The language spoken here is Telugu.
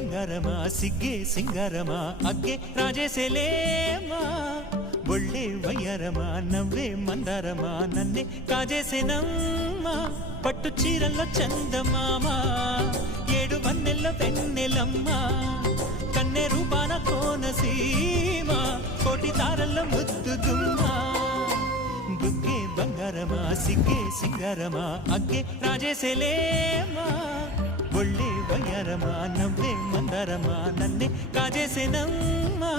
బంగారమా సిగ్గే సింగారమా అగ్గే రాజేసేలేమా ఒళ్ళే వయ్యారమా నవ్వే మందారమా నన్నే కాజేసేనమ్మా పట్టు చీరల్లో చందమామా ఏడు వన్నెల్లో వెన్నెలమ్మా కన్నె రూపాన కోనసీమ కోటి తారల్లో ముద్దుగుమ్మా బుగ్గే బంగారమా సిగ్గే సింగారమా అగ్గే రాజేసేలేమా ఒళ్ళే వయ్యారమా నవ్వే మందారమా నన్నే కాజేసేనమ్మా